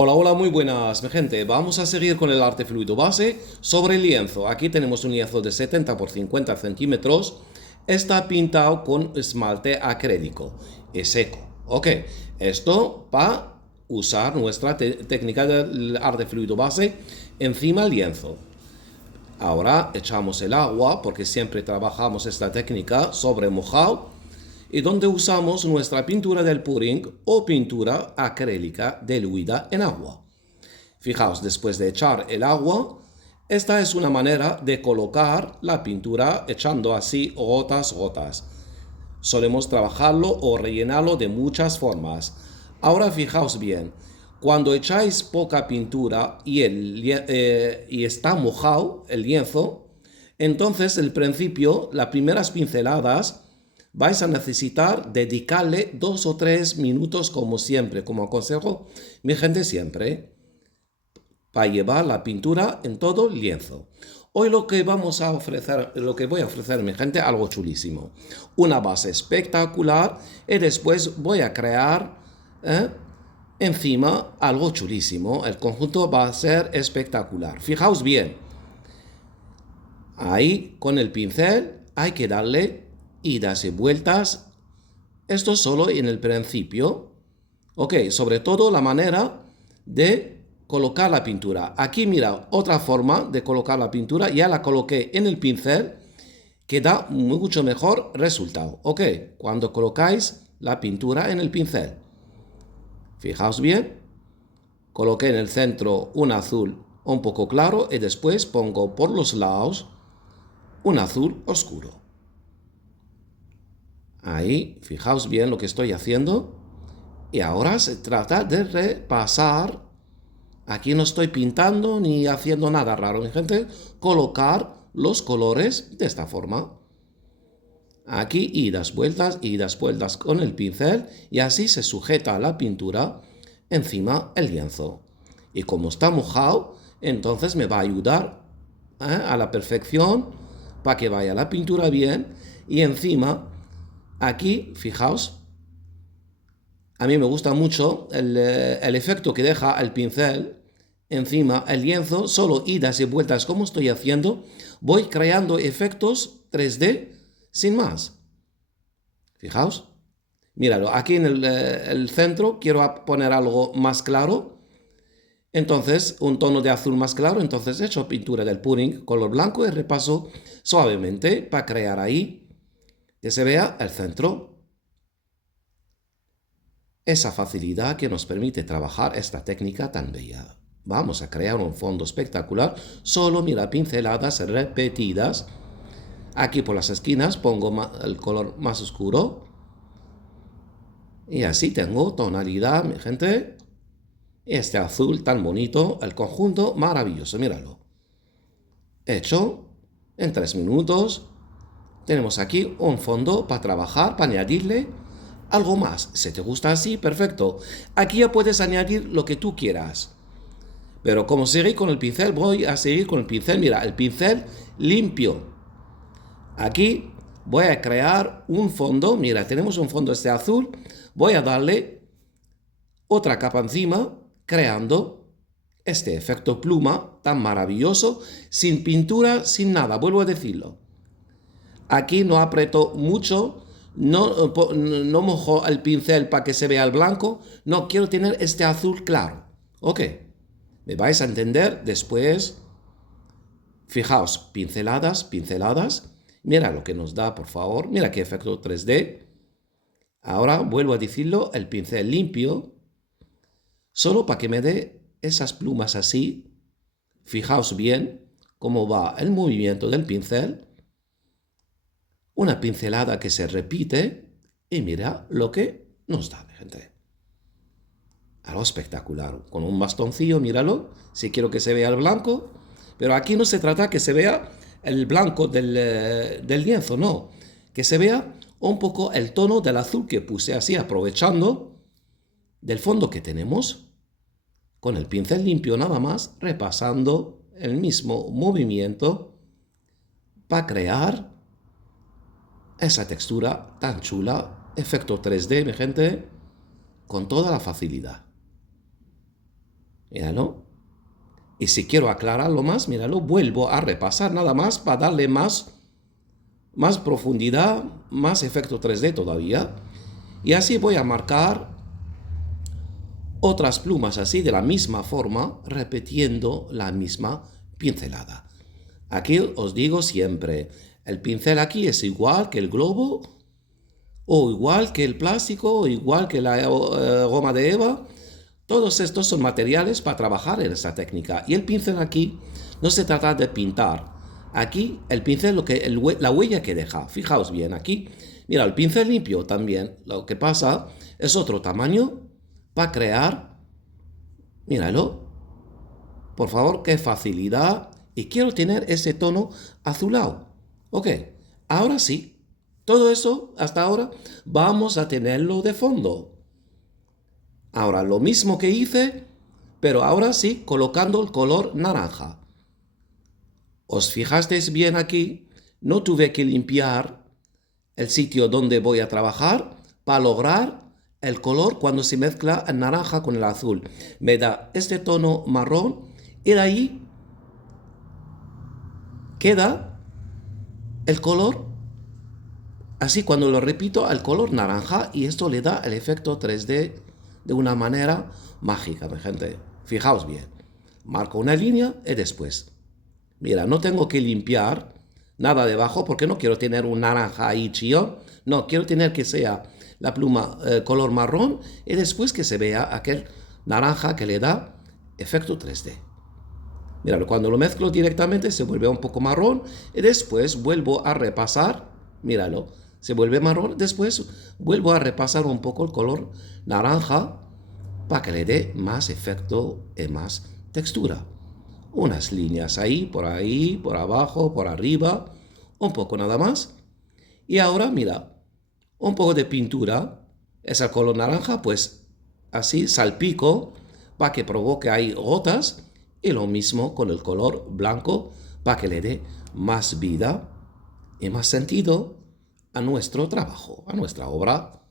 Hola, hola, muy buenas, mi gente. Vamos a seguir con el arte fluido base sobre el lienzo. Aquí tenemos un lienzo de 70 por 50 centímetros. Está pintado con esmalte acrílico. Es seco. Ok, esto para usar nuestra técnica del arte fluido base encima del lienzo. Ahora echamos el agua, porque siempre trabajamos esta técnica sobre mojado, y donde usamos nuestra pintura del pudding o pintura acrílica diluida en agua. Fijaos, después de echar el agua, esta es una manera de colocar la pintura echando así gotas, gotas. Solemos trabajarlo o rellenarlo de muchas formas. Ahora fijaos bien, cuando echáis poca pintura y está mojado el lienzo, entonces al principio, las primeras pinceladas, vais a necesitar dedicarle 2 o 3 minutos como siempre, como aconsejo mi gente siempre, para llevar la pintura en todo el lienzo. Hoy lo que vamos a ofrecer, lo que voy a ofrecer, mi gente, algo chulísimo. Una base espectacular y después voy a crear encima algo chulísimo. El conjunto va a ser espectacular. Fijaos bien. Ahí con el pincel hay que darle idas y vueltas. Esto solo en el principio. Ok, sobre todo la manera de colocar la pintura. Aquí mira, otra forma de colocar la pintura. Ya la coloqué en el pincel, que da mucho mejor resultado. Ok, cuando colocáis la pintura en el pincel. Fijaos bien, coloqué en el centro un azul un poco claro y después pongo por los lados un azul oscuro. Ahí, fijaos bien lo que estoy haciendo. Y ahora se trata de repasar. Aquí no estoy pintando ni haciendo nada raro, mi gente. Colocar los colores de esta forma. Aquí idas vueltas con el pincel y así se sujeta la pintura encima el lienzo. Y como está mojado, entonces me va a ayudar a la perfección para que vaya la pintura bien. Y encima, aquí, fijaos, a mí me gusta mucho el efecto que deja el pincel encima el lienzo, solo idas y vueltas como estoy haciendo, voy creando efectos 3D sin más. Fijaos, míralo, aquí en el centro quiero poner algo más claro, entonces un tono de azul más claro, entonces he hecho pintura del pudding, color blanco y repaso suavemente para crear ahí que se vea el centro. Esa facilidad que nos permite trabajar esta técnica tan bella. Vamos a crear un fondo espectacular, solo mira pinceladas repetidas. Aquí por las esquinas pongo el color más oscuro. Y así tengo tonalidad, mi gente. Este azul tan bonito, el conjunto maravilloso, míralo. Hecho en 3 minutos. Tenemos aquí un fondo para trabajar, para añadirle algo más. Si te gusta así, perfecto. Aquí ya puedes añadir lo que tú quieras. Pero como seguí con el pincel, voy a seguir con el pincel. Mira, el pincel limpio. Aquí voy a crear un fondo. Mira, tenemos un fondo este azul. Voy a darle otra capa encima, creando este efecto pluma tan maravilloso, sin pintura, sin nada. Vuelvo a decirlo. Aquí no aprieto mucho, no mojo el pincel para que se vea el blanco. No, quiero tener este azul claro. Ok, me vais a entender después. Fijaos, pinceladas, pinceladas. Mira lo que nos da, por favor. Mira qué efecto 3D. Ahora vuelvo a decirlo, el pincel limpio, solo para que me dé esas plumas así. Fijaos bien cómo va el movimiento del pincel. Una pincelada que se repite y mira lo que nos da, gente. Algo espectacular. Con un bastoncillo, míralo. Si quiero que se vea el blanco. Pero aquí no se trata que se vea el blanco del lienzo, no. Que se vea un poco el tono del azul que puse así, aprovechando del fondo que tenemos. Con el pincel limpio nada más, repasando el mismo movimiento para crear esa textura tan chula, efecto 3D, mi gente, con toda la facilidad. Míralo. Y si quiero aclararlo más, míralo, vuelvo a repasar nada más para darle más profundidad, más efecto 3D todavía. Y así voy a marcar otras plumas así de la misma forma, repitiendo la misma pincelada. Aquí os digo siempre, el pincel aquí es igual que el globo, o igual que el plástico, o igual que la goma de Eva. Todos estos son materiales para trabajar en esta técnica. Y el pincel aquí no se trata de pintar. Aquí el pincel, la huella que deja. Fijaos bien aquí. Mira, el pincel limpio también. Lo que pasa es otro tamaño para crear. Míralo. Por favor, qué facilidad. Y quiero tener ese tono azulado. Ok, ahora sí. Todo eso, hasta ahora, vamos a tenerlo de fondo. Ahora, lo mismo que hice, pero ahora sí, colocando el color naranja. ¿Os fijasteis bien aquí? No tuve que limpiar el sitio donde voy a trabajar para lograr el color cuando se mezcla el naranja con el azul. Me da este tono marrón y de ahí queda el color, así cuando lo repito, al color naranja, y esto le da el efecto 3D de una manera mágica, mi gente. Fijaos bien. Marco una línea y después. Mira, no tengo que limpiar nada debajo porque no quiero tener un naranja ahí chillón. No, quiero tener que sea la pluma color marrón y después que se vea aquel naranja que le da efecto 3D. Mira, cuando lo mezclo directamente se vuelve un poco marrón y después vuelvo a repasar. Míralo, se vuelve marrón. Después vuelvo a repasar un poco el color naranja para que le dé más efecto y más textura. Unas líneas ahí, por abajo, por arriba, un poco nada más. Y ahora, mira, un poco de pintura, es el color naranja, pues así salpico para que provoque ahí gotas, y lo mismo con el color blanco para que le dé más vida y más sentido a nuestro trabajo, a nuestra obra,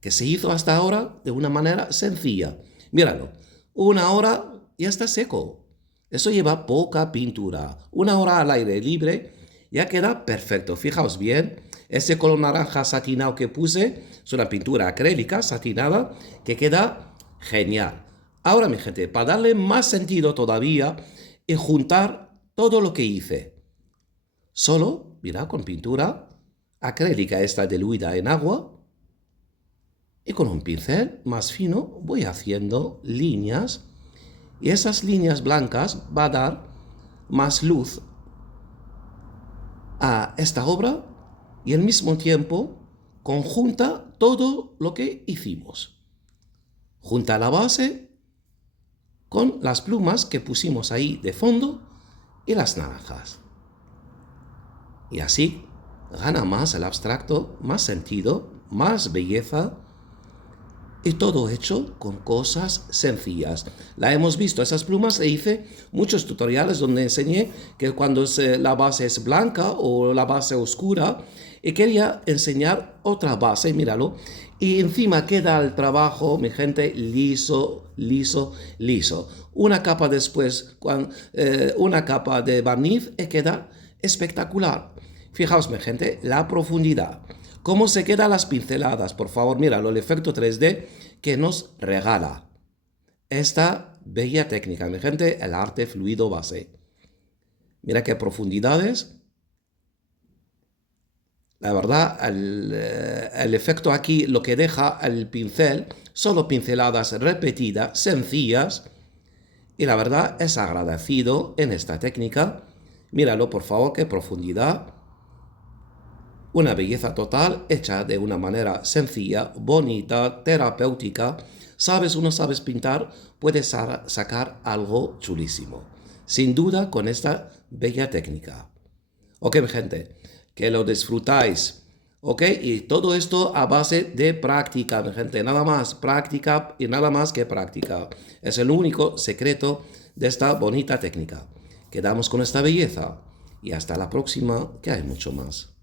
que se hizo hasta ahora de una manera sencilla. Míralo, 1 hora ya está seco. Eso lleva poca pintura. 1 hora al aire libre ya queda perfecto. Fijaos bien, ese color naranja satinado que puse es una pintura acrílica satinada que queda genial. Ahora, mi gente, para darle más sentido todavía y juntar todo lo que hice, solo, mira, con pintura acrílica esta diluida en agua, y con un pincel más fino voy haciendo líneas, y esas líneas blancas va a dar más luz a esta obra y al mismo tiempo conjunta todo lo que hicimos. Junta la base con las plumas que pusimos ahí de fondo y las naranjas. Y así gana más el abstracto, más sentido, más belleza, y todo hecho con cosas sencillas. La hemos visto, esas plumas, e hice muchos tutoriales donde enseñé que cuando la base es blanca o la base oscura, y quería enseñar otra base, míralo, y encima queda el trabajo, mi gente, liso, liso, liso. Una capa después, una capa de barniz, y queda espectacular. Fijaos, mi gente, la profundidad. ¿Cómo se quedan las pinceladas? Por favor, míralo, el efecto 3D que nos regala esta bella técnica, mi gente, el arte fluido base. Mira qué profundidades. La verdad, el efecto aquí, lo que deja el pincel, solo pinceladas repetidas, sencillas, y la verdad es agradecido en esta técnica. Míralo, por favor, qué profundidad. Una belleza total, hecha de una manera sencilla, bonita, terapéutica. Sabes o no sabes pintar, puedes sacar algo chulísimo. Sin duda, con esta bella técnica. Ok, mi gente, que lo disfrutáis. Ok, y todo esto a base de práctica, mi gente. Nada más práctica y nada más que práctica. Es el único secreto de esta bonita técnica. Quedamos con esta belleza. Y hasta la próxima, que hay mucho más.